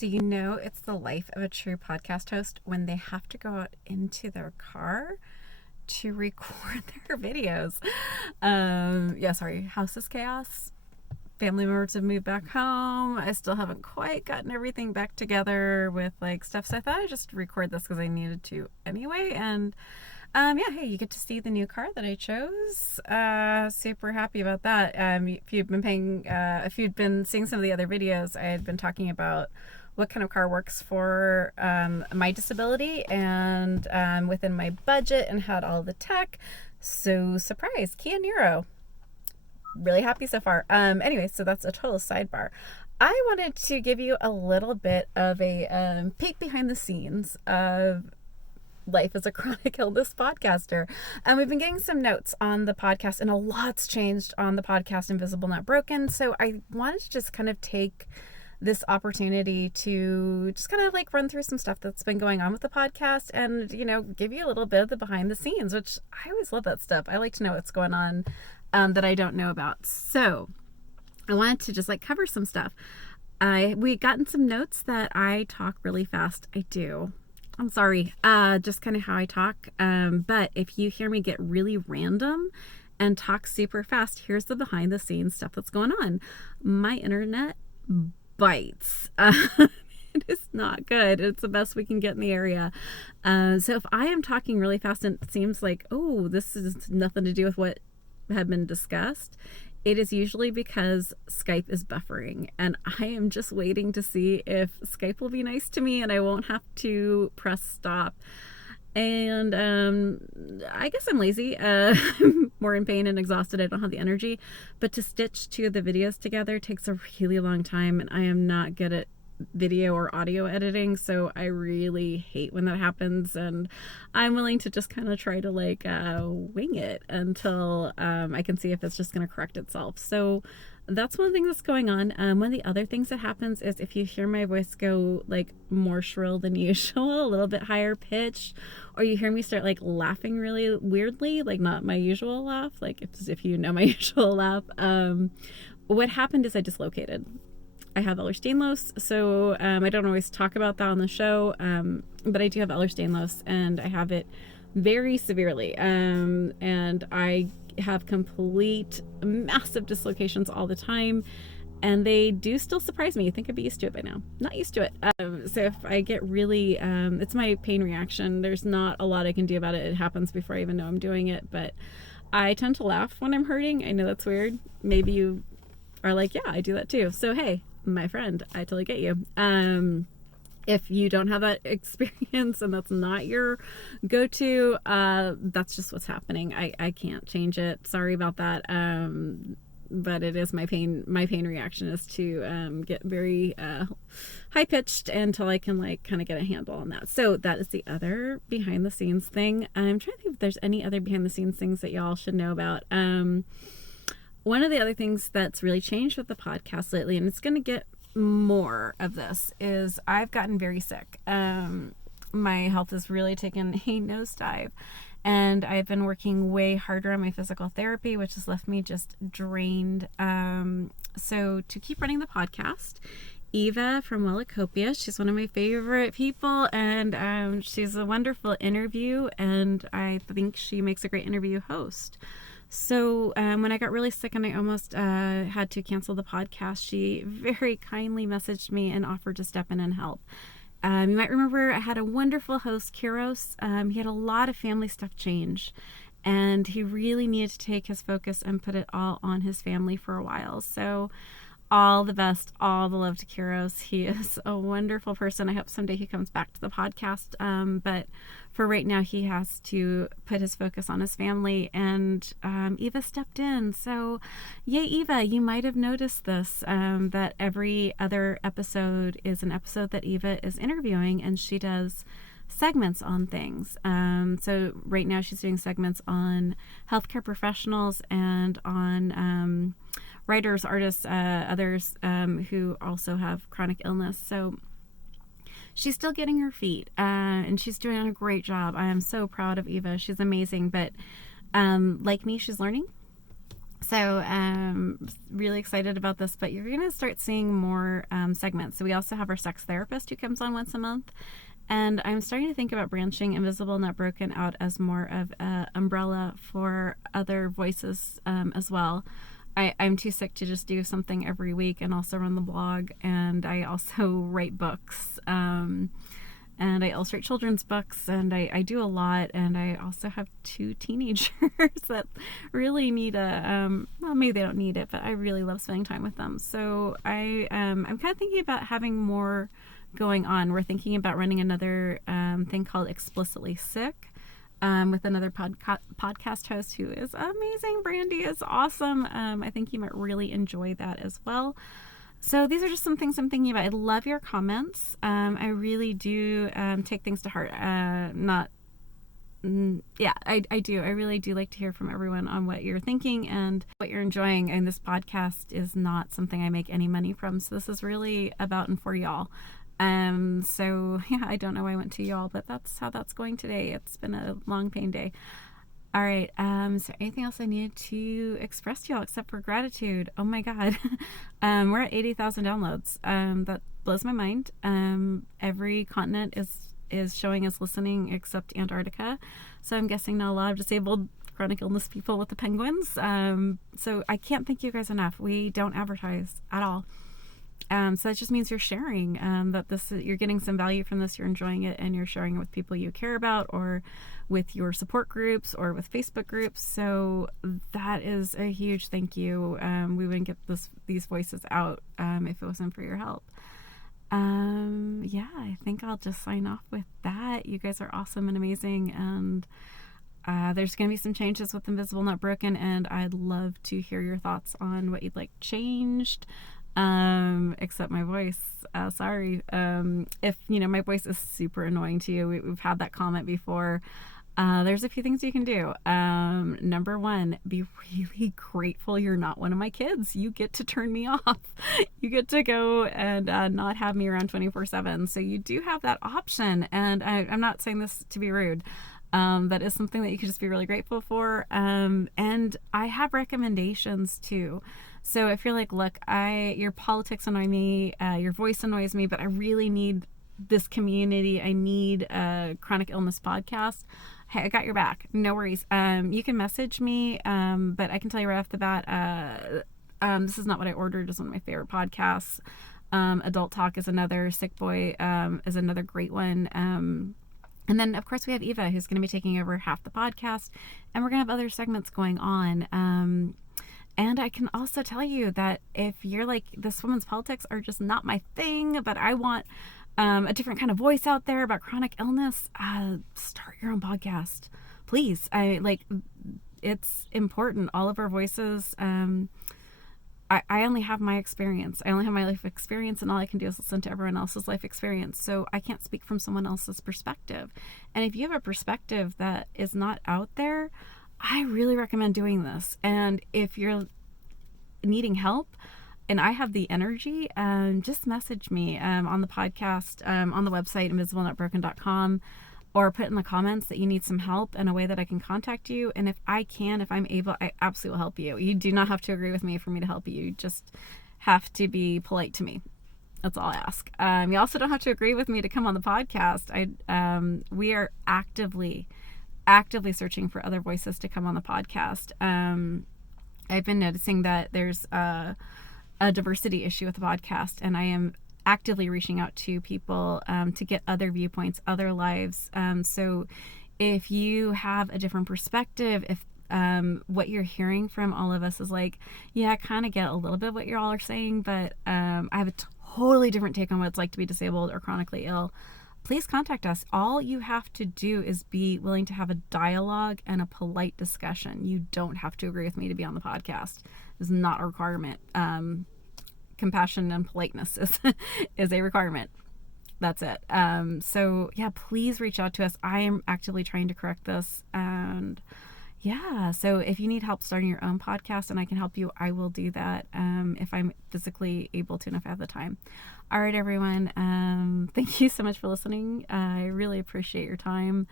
So you know it's the life of a true podcast host when they have to go out into their car to record their videos. Sorry, house is chaos. Family members have moved back home. I still haven't quite gotten everything back together with like stuff. So I thought I'd just record this because I needed to anyway. And hey, you get to see the new car that I chose. Super happy about that. If you've been seeing some of the other videos, I had been talking about what kind of car works for my disability and within my budget and had all the tech. So surprise, Kia Niro. Really happy so far. Anyway, so that's a total sidebar. I wanted to give you a little bit of a peek behind the scenes of life as a chronic illness podcaster. And we've been getting some notes on the podcast, and a lot's changed on the podcast Invisible Not Broken. So I wanted to just kind of take this opportunity to just kind of like run through some stuff that's been going on with the podcast and, you know, give you a little bit of the behind the scenes, which I always love that stuff. I like to know what's going on that I don't know about. So I wanted to just like cover some stuff. We gotten some notes that I talk really fast. I do. I'm sorry. Just kind of how I talk. But if you hear me get really random and talk super fast, here's the behind the scenes stuff that's going on. My internet bites. It is not good. It's the best we can get in the area. So if I am talking really fast and it seems like, oh, this is nothing to do with what had been discussed, it is usually because Skype is buffering, and I am just waiting to see if Skype will be nice to me and I won't have to press stop. And I guess I'm lazy. I'm more in pain and exhausted. I don't have the energy. But to stitch two of the videos together takes a really long time, and I am not good at video or audio editing, so I really hate when that happens, and I'm willing to just kind of try to like wing it until I can see if it's just going to correct itself. So that's one thing that's going on. One of the other things that happens is if you hear my voice go like more shrill than usual, a little bit higher pitch, or you hear me start like laughing really weirdly, like not my usual laugh, like if you know my usual laugh, what happened is I dislocated. I have Ehlers-Danlos, so I don't always talk about that on the show, but I do have Ehlers-Danlos, and I have it very severely, and I have complete massive dislocations all the time, and they do still surprise me. You think I'd be used to it by now. Not used to it. So if I get really, it's my pain reaction. There's not a lot I can do about it. It happens before I even know I'm doing it, but I tend to laugh when I'm hurting. I know that's weird. Maybe you are like, yeah, I do that too. So hey, my friend, I totally get you. If you don't have that experience and that's not your go-to, that's just what's happening. I can't change it. Sorry about that. But it is my pain. My pain reaction is to get very high-pitched until I can like kind of get a handle on that. So that is the other behind-the-scenes thing. I'm trying to think if there's any other behind-the-scenes things that y'all should know about. One of the other things that's really changed with the podcast lately, and it's going to get more of this, is I've gotten very sick. My health has really taken a nosedive, and I've been working way harder on my physical therapy, which has left me just drained. So to keep running the podcast, Eva from Wellacopia, she's one of my favorite people, and she's a wonderful interview, and I think she makes a great interview host. So when I got really sick and I almost had to cancel the podcast, she very kindly messaged me and offered to step in and help. You might remember I had a wonderful host, Kiros. He had a lot of family stuff change, and he really needed to take his focus and put it all on his family for a while. So all the best, all the love to Kiros. He is a wonderful person. I hope someday he comes back to the podcast. But for right now, he has to put his focus on his family, and Eva stepped in. So yay, Eva, you might have noticed this, that every other episode is an episode that Eva is interviewing, and she does segments on things. So right now she's doing segments on healthcare professionals and on writers, artists, others who also have chronic illness. So she's still getting her feet, and she's doing a great job. I am so proud of Eva. She's amazing, but like me, she's learning. So really excited about this, but you're going to start seeing more segments. So we also have our sex therapist who comes on once a month. And I'm starting to think about branching Invisible Not Broken out as more of an umbrella for other voices as well. I'm too sick to just do something every week and also run the blog. And I also write books. And I illustrate children's books, and I do a lot, and I also have 2 teenagers that really need well, maybe they don't need it, but I really love spending time with them. So I'm kind of thinking about having more going on. We're thinking about running another thing called Explicitly Sick with another podcast host who is amazing. Brandy is awesome. I think you might really enjoy that as well. So these are just some things I'm thinking about. I love your comments. I really do take things to heart. I do. I really do like to hear from everyone on what you're thinking and what you're enjoying. And this podcast is not something I make any money from. So this is really about and for y'all. So yeah, I don't know why I went to y'all, but that's how that's going today. It's been a long pain day. All right. Is there anything else I needed to express to y'all except for gratitude? Oh my God. We're at 80,000 downloads. That blows my mind. Every continent is showing us listening except Antarctica. So I'm guessing not a lot of disabled chronic illness people with the penguins. So I can't thank you guys enough. We don't advertise at all. So that just means you're sharing, that you're getting some value from this, you're enjoying it, and you're sharing it with people you care about, or with your support groups, or with Facebook groups. So that is a huge thank you. We wouldn't get these voices out if it wasn't for your help. I think I'll just sign off with that. You guys are awesome and amazing, and there's going to be some changes with Invisible Not Broken, and I'd love to hear your thoughts on what you'd like changed. Except my voice. Sorry. If my voice is super annoying to you, we've had that comment before. There's a few things you can do. Number 1, be really grateful you're not one of my kids. You get to turn me off. You get to go and not have me around 24/7. So you do have that option. And I'm not saying this to be rude. That is something that you can just be really grateful for. And I have recommendations too. So if you're like, look, your politics annoy me, your voice annoys me, but I really need this community. I need a chronic illness podcast. Hey, I got your back. No worries. You can message me, but I can tell you right off the bat, this is not what I ordered. It's one of my favorite podcasts. Adult Talk is another. Sick Boy is another great one. And then, of course, we have Eva, who's going to be taking over half the podcast. And we're going to have other segments going on. And I can also tell you that if you're like, this woman's politics are just not my thing, but I want a different kind of voice out there about chronic illness, start your own podcast. Please. It's important. All of our voices, I only have my experience. I only have my life experience, and all I can do is listen to everyone else's life experience. So I can't speak from someone else's perspective. And if you have a perspective that is not out there, I really recommend doing this. And if you're needing help and I have the energy, just message me on the podcast, on the website, invisiblenotbroken.com, or put in the comments that you need some help in a way that I can contact you. And if I'm able, I absolutely will help you. You do not have to agree with me for me to help you. You just have to be polite to me. That's all I ask. You also don't have to agree with me to come on the podcast. We are actively searching for other voices to come on the podcast. I've been noticing that there's a diversity issue with the podcast, and I am actively reaching out to people to get other viewpoints, other lives. So if you have a different perspective, if what you're hearing from all of us is like, yeah, I kind of get a little bit what you all are saying, but I have a totally different take on what it's like to be disabled or chronically ill, please contact us. All you have to do is be willing to have a dialogue and a polite discussion. You don't have to agree with me to be on the podcast. It's not a requirement. Compassion and politeness is a requirement. That's it. So yeah, please reach out to us. I am actively trying to correct this. And yeah, so if you need help starting your own podcast and I can help you, I will do that if I'm physically able to and if I have the time. All right, everyone. Thank you so much for listening. I really appreciate your time.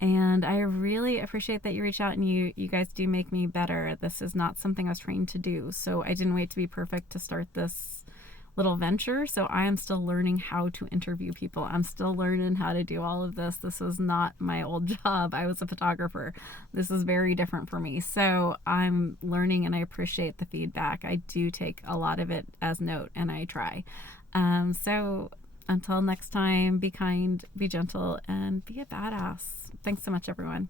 And I really appreciate that you reach out and you guys do make me better. This is not something I was trained to do. So I didn't wait to be perfect to start this little venture. So I am still learning how to interview people. I'm still learning how to do all of this. This is not my old job. I was a photographer. This is very different for me. So I'm learning and I appreciate the feedback. I do take a lot of it as note and I try. So until next time, be kind, be gentle, and be a badass. Thanks so much, everyone.